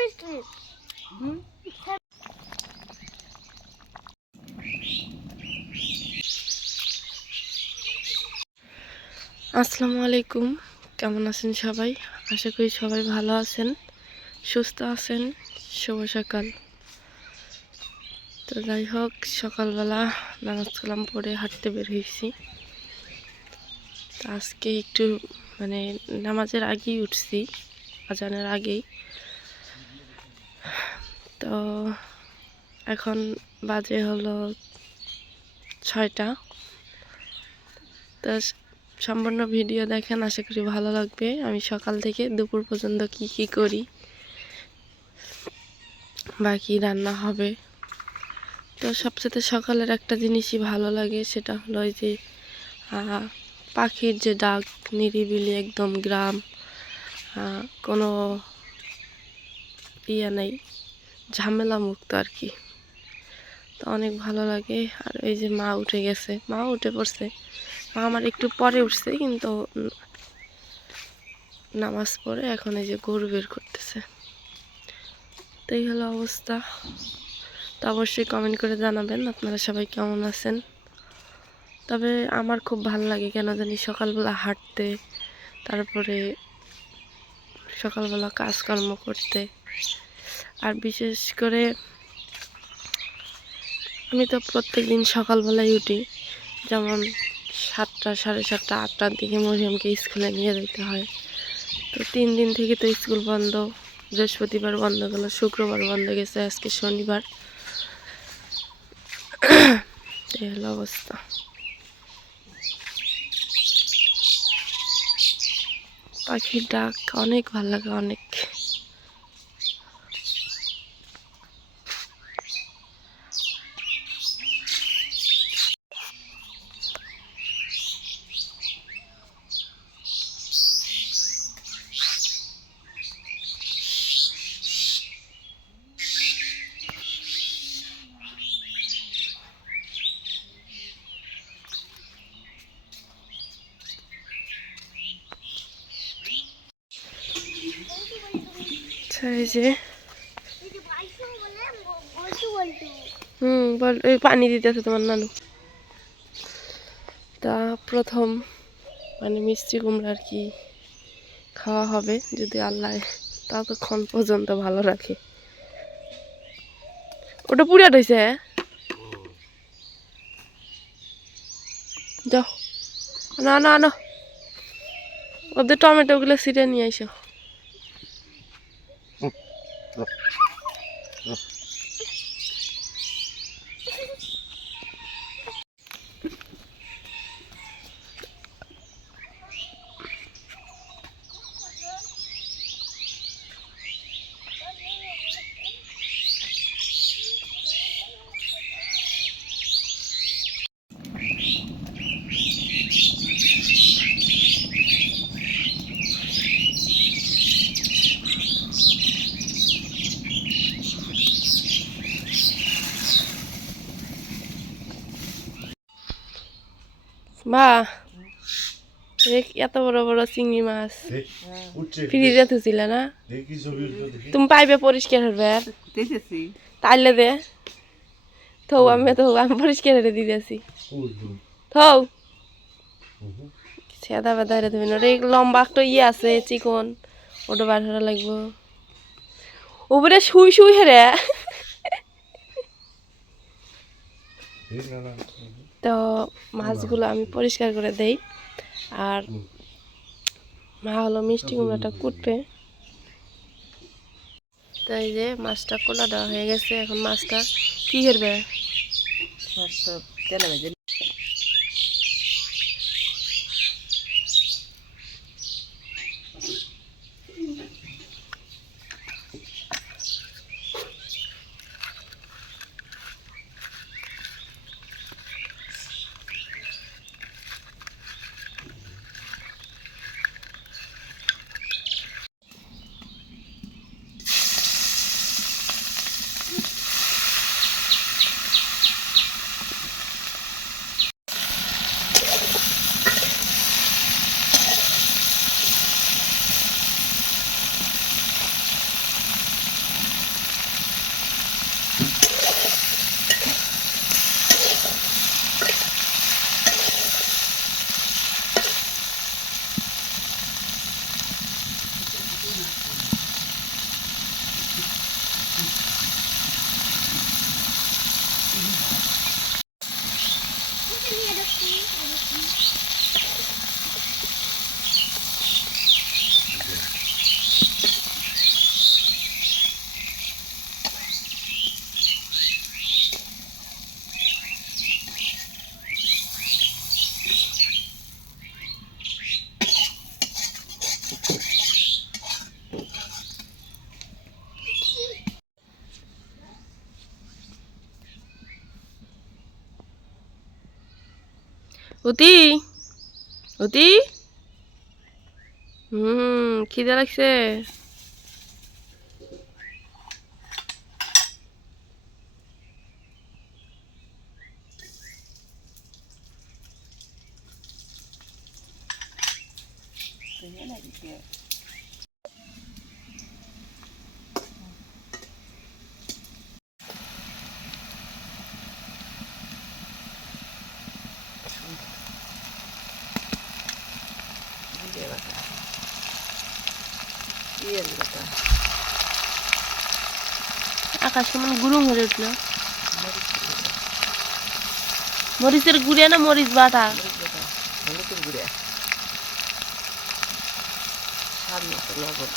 মিষ্টি আসসালামু আলাইকুম। কেমন আছেন সবাই? আশা করি সবাই ভালো আছেন, সুস্থ আছেন। শুভ সকাল। তো যাই হোক, সকালবেলা নামাজ কালাম পরে হাঁটতে বের হয়েছি। আজকে একটু মানে নামাজের আগেই উঠছি, আজানের আগেই। তো এখন বাজে হলো ছয়টা। তো সম্পূর্ণ ভিডিও দেখেন, আশা করি ভালো লাগবে। আমি সকাল থেকে দুপুর পর্যন্ত কি কি করি বা কী রান্না হবে। তো সবচেয়ে সকালের একটা জিনিসই ভালো লাগে, সেটা হলো ওই যে পাখির যে ডাক, নিরিবিলি একদম গ্রাম কোনো ইয়ে নেই। ঝামেলা মুক্ত আর কি। তো অনেক ভালো লাগে। আর এই যে মা উঠে গেছে। মা উঠে পড়ছে। মা আমার একটু পরে উঠছে, কিন্তু নামাজ পড়ে এখন এই যে গরু বের করতেছে। তো এই হলো অবস্থা। তো অবশ্যই কমেন্ট করে জানাবেন আপনারা সবাই কেমন আছেন। তবে আমার খুব ভালো লাগে কেন জানি সকালবেলা হাঁটতে, তারপরে সকালবেলা কাজকর্ম করতে। আর বিশেষ করে আমি তো প্রত্যেক দিন সকালবেলায় উঠি। যেমন সাতটা, সাড়ে সাতটা, আটটার দিকে মরিয়মকে স্কুলে নিয়ে যেতে হয়। তো তিন দিন থেকে তো স্কুল বন্ধ, বৃহস্পতিবার বন্ধ গেল, শুক্রবার বন্ধ গেছে, আজকে শনিবার। এই হলো অবস্থা। পাখির ডাক অনেক ভালো লাগে, অনেক। এই যে হুম, বল, ওই পানি দিতেছে তোমার নানু। তা প্রথম মানে মিষ্টি কুমড়া আর কি খাওয়া হবে যদি আল্লাহ ততক্ষণ পর্যন্ত ভালো রাখে। ওটা পুরা রয়েছে যাও। না না না ওদের টমেটোগুলো সিটে নিয়ে এসো Look. Look. বা দেখ এত বড় বড় চিংড়ি মাছ। ফ্রিজে থুছিল না? তুমি পাইবে পরিষ্কার হবে তাইলে দে। থৌ আমি তো আমি পরিষ্কার করে দিতেছি। উঠল থৌ। সেদা বেদা রে তুমি ওটা লম্বা একটা ইয়ে আছে চিকন। ওটা বার করা লাগবো। উপরে শুই শুই হেরে। এই না না। তো মাছগুলো আমি পরিষ্কার করে দেই। আর মা হলো মিষ্টি কুমড়াটা কুটবে। তো এই যে মাছটা কোলা দেওয়া হয়ে গেছে। এখন মাছটা কি করবে মাছটা তেলে ভেজে অতি অতি। হুম খিদে লাগছে জিরে বাটা পেঁয়াজ বাটা আকাশ কেমন গুরুম হয়ে উঠল। মরিচের গুড়িয়া না মরিচ বাটা? মরিচের গুড়িয়া মতো লবণ।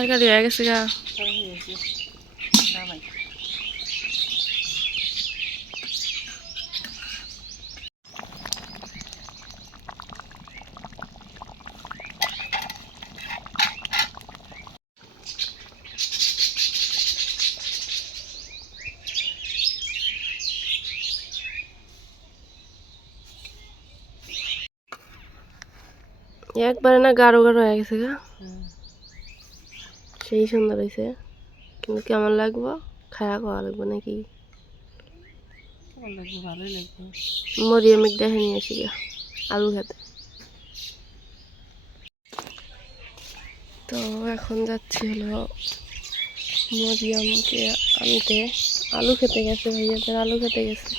हल्का दिखाएगा सीधा एक बार ना गारो गारो आ गया সেই সুন্দর হয়েছে। কিন্তু কেমন লাগবো? খায়া খাওয়া লাগবে নাকি? মরিয়াম দেখে নিয়ে আসি আলু খেতে। তো এখন যাচ্ছি হলো মরিয়ামকে আনতে। আলু খেতে গেছে ভাইয়াদের আলু খেতে গেছে।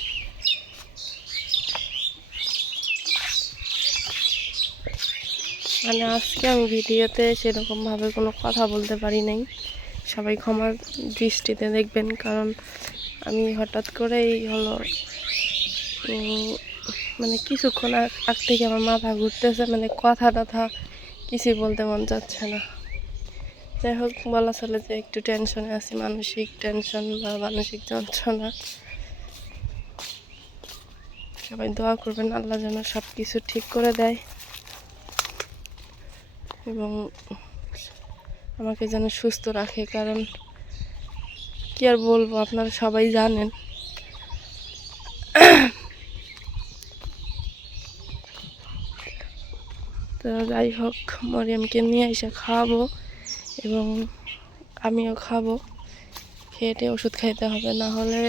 মানে আজকে আমি ভিডিওতে সেরকমভাবে কোনো কথা বলতে পারি নাই। সবাই ক্ষমার দৃষ্টিতে দেখবেন, কারণ আমি হঠাৎ করেই হলো মানে কিছুক্ষণ আগ থেকে আমার মাথা ঘুরতেছে মানে কথা টথা কিছুই বলতে মন যাচ্ছে না। যাই হোক, বলা চলে যে একটু টেনশনে আছি, মানসিক টেনশন বা মানসিক যন্ত্রণা। সবাই দোয়া করবেন, আল্লাহ যেন সব কিছু ঠিক করে দেয়। এবং আমাকে যেন সুস্থ রাখে, কারণ কি আর বলব, আপনারা সবাই জানেন। তো যাই হোক, মরিয়ামকে নিয়ে এসে খাওয়াবো এবং আমিও খাব। খেয়ে ওষুধ খাইতে হবে, না হলে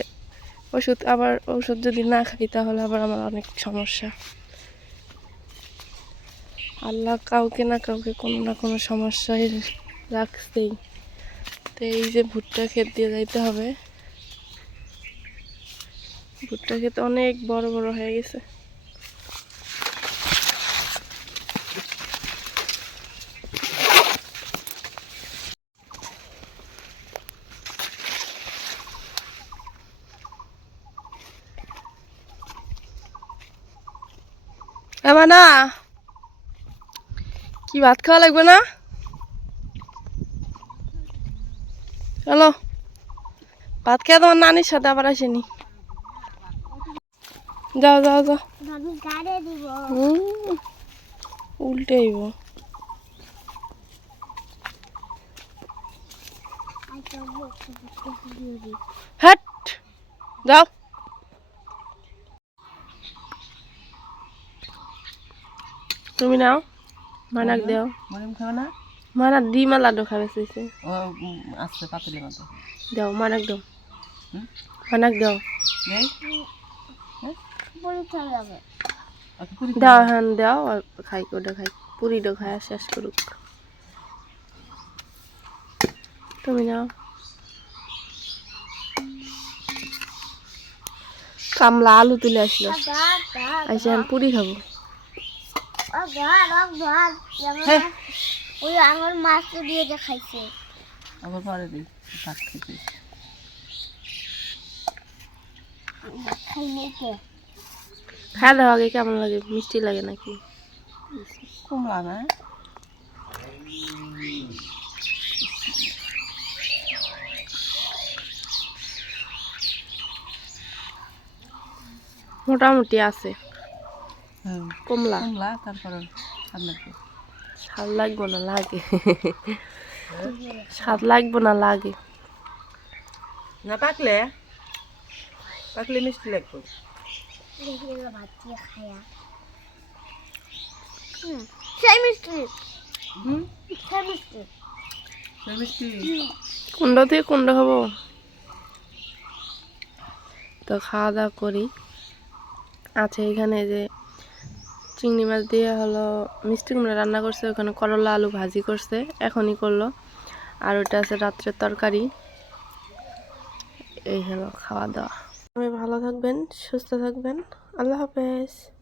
ওষুধ, আবার ওষুধ যদি না খাই, তাহলে আবার আমার অনেক সমস্যা। আল্লাহ কাউকে না কাউকে কোনো না কোনো সমস্যায় রাখছেই। তো এই যে ভুট্টা ক্ষেত দিয়ে যাইতে হবে। ভুট্টা ক্ষেত অনেক বড় বড় হয়ে গেছে। না কি ভাত খাওয়া লাগবে না? চলো। ভাত খেয়ে তোমার নানির সাথে আবার আসেনি। যাও যাও যাও। উল্টে আইব হ্যাট যাও। তুমি নাও। মানাক দেও মরিম খাবে না? মানাক ডিমা লাড্ডু খাবে চাইছে ও আসছে পাতলি মতো। দাও মানাক দাও মানাক দাও দাও হ্যাঁ দাও আর খাই ওটা খাই পুরিটা খাই আর শেষ করুক তুমি নাও। কামলা আলু তুলে আসলো গাড় আইসে আমি পুরি খাব। ও গাড় ও হ্যাঁ। ওই মাছ দিয়ে যে খাইছে। আবার পরে দিই ভাত খেতে। খাওয়া দাওয়া আগে কেমন লাগে? মিষ্টি লাগে নাকি? কুমড়া না মোটামুটি আছে। কমলা। কুমড়া তারপরে স্বাদ লাগবে স্বাদ লাগবো না লাগে। স্বাদ লাগবো না লাগে। না পাকলে? পাকলে মিষ্টি লাগবে। দেখি এগুলো ভাত দিয়ে খায়া হুম? সেই মিষ্টি। মিষ্টি। কুণ্ড থেকে কুণ্ড খাব। তো খাওয়া দাওয়া করি। আছে এখানে যে চিংড়ি মাছ দিয়ে হলো মিষ্টি কুমড়া রান্না করছে, ওখানে করলা, আলু ভাজি করছে, এখনই করল। আর ওটা আছে রাত্রের তরকারি। এই হলো খাওয়া দাওয়া। সবাই ভালো থাকবেন, সুস্থ থাকবেন। আল্লাহ হাফেজ।